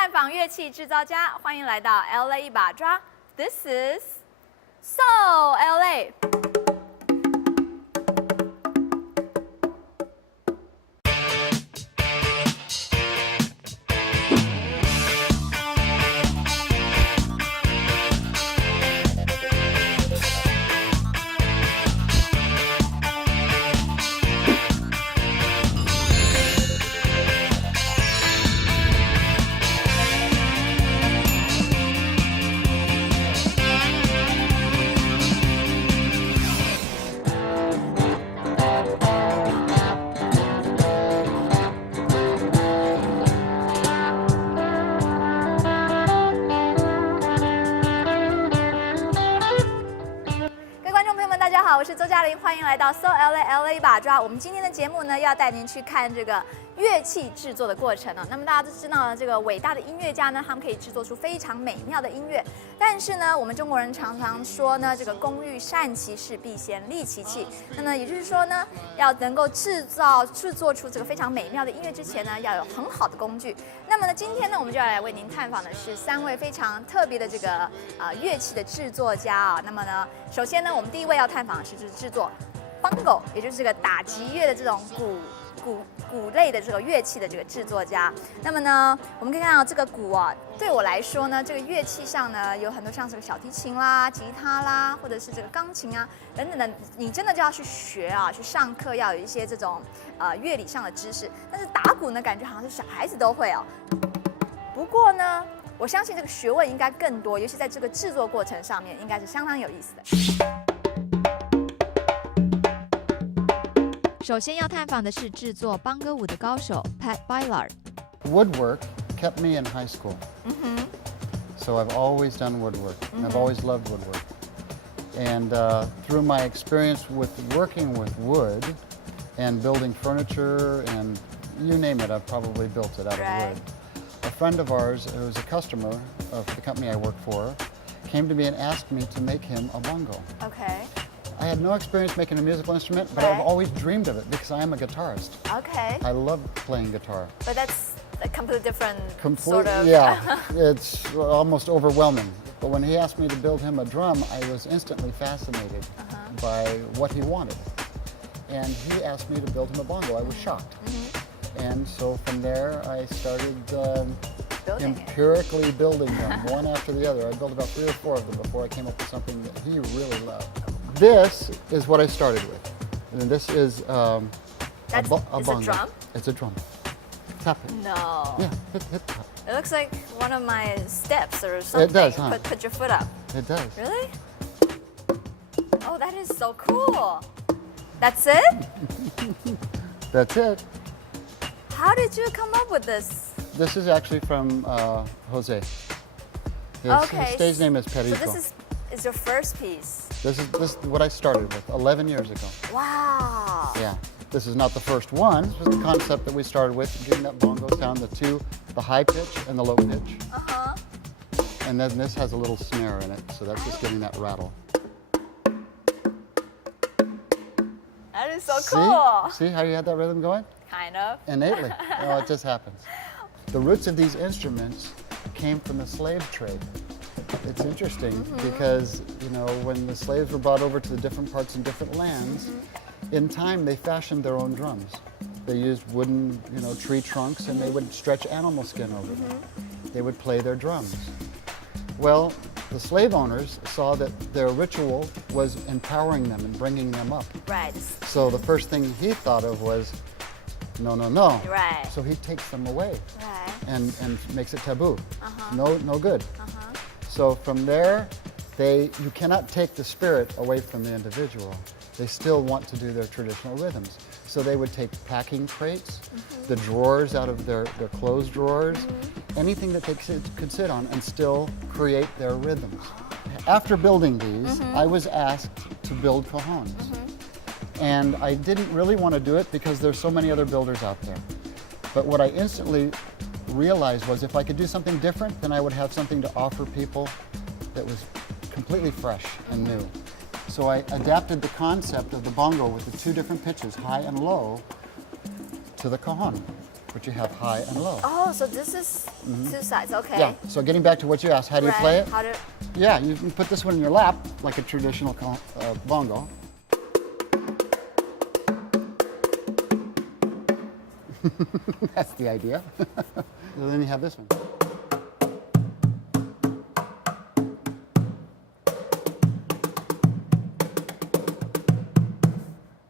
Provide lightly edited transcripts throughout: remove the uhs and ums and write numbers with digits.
探访乐器制造家，欢迎来到 LA 一把抓。This is So LA。我是周嘉玲，欢迎来到 So LA 一把抓。我们今天的节目呢，要带您去看这个乐器制作的过程哦。那么大家都知道，这个伟大的音乐家呢，他们可以制作出非常美妙的音乐。但是呢，我们中国人常常说呢，这个工欲善其事，必先利其器。那么也就是说呢，要能够制作出这个非常美妙的音乐之前呢，要有很好的工具。那么呢，今天呢，我们就要来为您探访的是3位非常特别的这个乐器的制作家啊。那么呢，首先呢，我们第一位要探访的是就是制作 bongo， 也就是这个打击乐的这种鼓类的这个乐器的这个制作家。那么呢，我们可以看到这个鼓啊，对我来说呢，这个乐器上呢有很多像这个小提琴啦、吉他啦，或者是这个钢琴啊等等的，你真的就要去学啊，去上课，要有一些这种乐理上的知识。但是打鼓呢，感觉好像是小孩子都会哦。不过呢，我相信这个学问应该更多，尤其在这个制作过程上面，应该是相当有意思的。首先要探访的是制作邦歌舞的高手 PatBylard。Woodwork kept me in high school. So I've always done woodwork, and I've always loved woodwork. And through my experience with working with wood and building furniture and you name it, I've probably built it out of wood. A friend of ours, who was a customer of the company I work for, came to me and asked me to make him a bongo. Okay. I had no experience making a musical instrument, but I've always dreamed of it because I am a guitarist. Okay. I love playing guitar. But that's a completely different sort of... Yeah, it's almost overwhelming. But when he asked me to build him a drum, I was instantly fascinated by what he wanted. And he asked me to build him a bongo. I was shocked. And so from there, I started empirically building them one after the other. I built about 3 or 4 of them before I came up with something that he really loved. This is what I started with. And this is a bongo. A drum? It's a drum. Tap it. No. Yeah, hit tap. It looks like one of my steps or something. It does, huh? Put your foot up. It does. Really? Oh, that is so cool. That's it? That's it. How did you come up with this? This is actually from Jose. His stage name is Perico. So this is your first piece? This is what I started with 11 years ago. Wow. Yeah. This is not the first one. This was the concept that we started with, getting that bongo sound, the high pitch and the low pitch. And then this has a little snare in it, so that's just getting that rattle. That is so cool. See how you had that rhythm going? Kind of. Innately. Oh, it just happens. The roots of these instruments came from the slave trade. It's interesting because, you know, when the slaves were brought over to the different parts and different lands, in time they fashioned their own drums. They used wooden, you know, tree trunks, and they would stretch animal skin over them. They would play their drums. Well, the slave owners saw that their ritual was empowering them and bringing them up. Right. So the first thing he thought of was, no, no, no. Right. So he takes them away and makes it taboo. No good. So from there, you cannot take the spirit away from the individual. They still want to do their traditional rhythms. So they would take packing crates, the drawers out of their clothes drawers, anything that they could sit on and still create their rhythms. After building these, I was asked to build cajones. And I didn't really want to do it because there's so many other builders out there. But what I instantly realized was if I could do something different, then I would have something to offer people that was completely fresh and new. So I adapted the concept of the bongo with the 2 different pitches, high and low, to the cajon. but you have high and low. Oh, so this is two sides. Okay. Yeah. So getting back to what you asked, how do you play it? How do? Yeah, you can put this one in your lap like a traditional bongo. That's the idea. And then you have this one.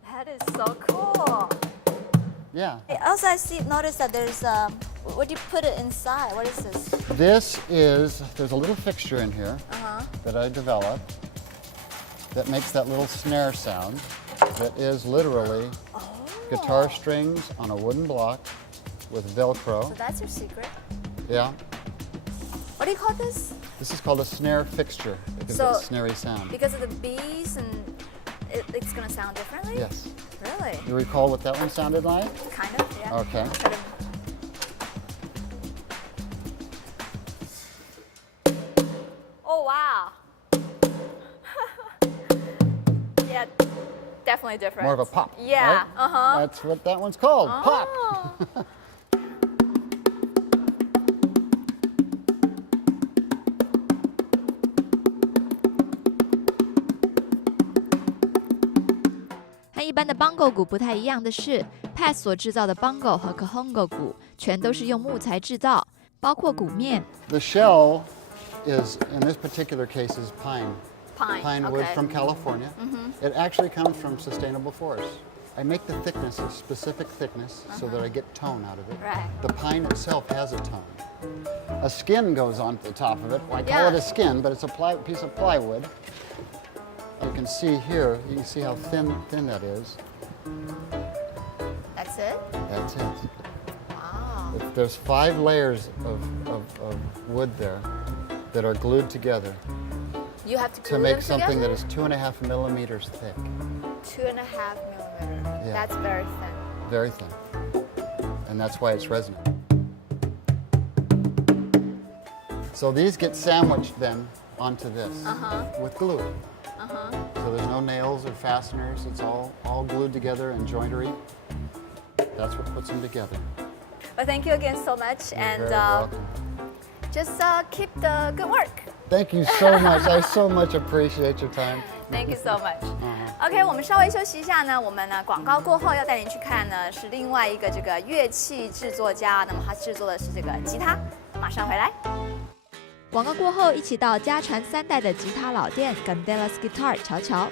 That is so cool. Yeah. Also, notice that there's what do you put it inside? What is this? There's a little fixture in here that I developed that makes that little snare sound that is literally guitar strings on a wooden block with Velcro. So that's your secret. Yeah. What do you call this? This is called a snare fixture because of its snary sound. Because of the bees and it's going to sound differently? Yes. Really? You recall what that one sounded like? Kind of, yeah. Okay. Oh, wow. Yeah, definitely different. More of a pop. Yeah, right? That's what that one's called, pop.和一般的 bongo 鼓不太一样的是 ，Pat 所制造的 bongo 和 congo 鼓全都是用木材制造，包括鼓面。The shell is, in this particular case, is pine. Pine wood okay. from California. It actually comes from sustainable forests. I make the thickness a specific thickness so that I get tone out of it. Right. The pine itself has a tone. A skin goes on the top of it. Well, I call it a skin, but it's a piece of plywood. You can see here, you can see how thin that is. That's it? That's it. Wow. There's 5 layers of wood there that are glued together. You have to glue To make them something together? that is 2.5 millimeters thick. 2.5 millimeters. Yeah. That's very thin. Very thin. And that's why it's resonant. So these get sandwiched then onto this with glue. So there's no nails or fasteners. It's all glued together in joinery. That's what puts them together. Well, thank you again so much. You're and very welcome. just keep the good work. Thank you so much. I so much appreciate your time. Thank you so much. OK， 我们稍微休息一下呢。我们呢广告过后要带您去看呢是另外一个这个乐器制作家，那么他制作的是这个吉他。马上回来。广告过后，一起到家传3代的吉他老店 Gundella's Guitar 瞧瞧。